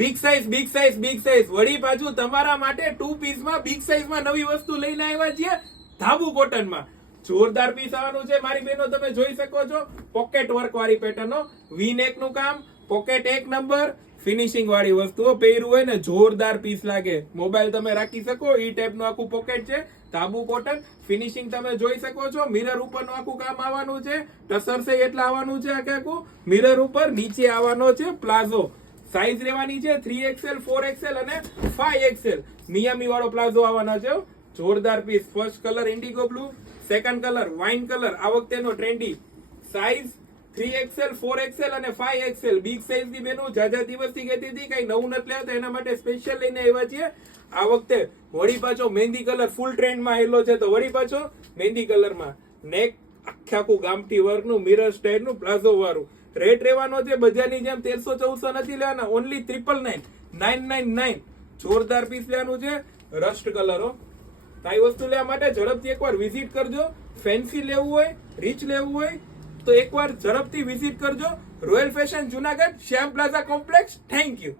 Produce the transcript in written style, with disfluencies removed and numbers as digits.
Big size વળી પાછું તમારા માટે 2 પીસમાં બિગ સાઇઝમાં નવી વસ્તુ લઈને આવ્યા છીએ ધાબુ કોટનમાં. જોરદાર પીસ આવવાનું છે મારી બહેનો, તમે જોઈ શકો છો. પોકેટ વર્ક વાળી પેટર્નો, વી નેક નું કામ, પોકેટ 1 નંબર, ફિનિશિંગ વાળી વસ્તુઓ. પહેર્યું હોય ને જોરદાર પીસ લાગે. મોબાઈલ તમે રાખી શકો ઈ ટાઈપ નું આખું પોકેટ છે. ધાબુ કોટન, ફિનિશિંગ તમે જોઈ શકો છો. મિરર ઉપરનું આખું કામ આવવાનું છે. ટસર છે એટલા આવવાનું છે આખું. મિરર ઉપર નીચે આવવાનો છે પ્લાઝો. સાઈઝ રહેવાની છે 3XL, 4XL અને 5XL. મિયામી વાળો પ્લાઝો આવવાનો છે. જોરદાર piece. First colour indigo blue, second colour wine colour, આ વખતેનો ટ્રેન્ડી. સાઈઝ 3XL, 4XL અને 5XL. બિગ સાઈઝ ની બેનો જાજા દિવસથી કહેતી હતી કઈ નવું નથી લેવા, તો એના માટે સ્પેશિયલ લઈને આવ્યા છીએ. આ વખતે વળી પાછો મહેંદી કલર ફૂલ ટ્રેન્ડમાં આવેલો છે, તો વળી પાછો મહેંદી કલરમાં. નેક આખું ગામઠી વર્કનું, મિરર સ્ટાઇલનું, પ્લાઝો વાળું. રેટ રહેવાનો છે બજારની જેમ 1300-1400 નથી લેવાના, ઓનલી 999. જોરદાર પીસ લેવાનું છે. રસ્ટ કલરો. તાઈ વસ્તુ લેવા માટે ઝડપથી એકવાર વિઝિટ કરજો. ફેન્સી લેવું હોય, રીચ લેવું હોય તો એકવાર ઝડપથી વિઝિટ કરજો. Royal fashion Junagadh, Shyam plaza complex. Thank you.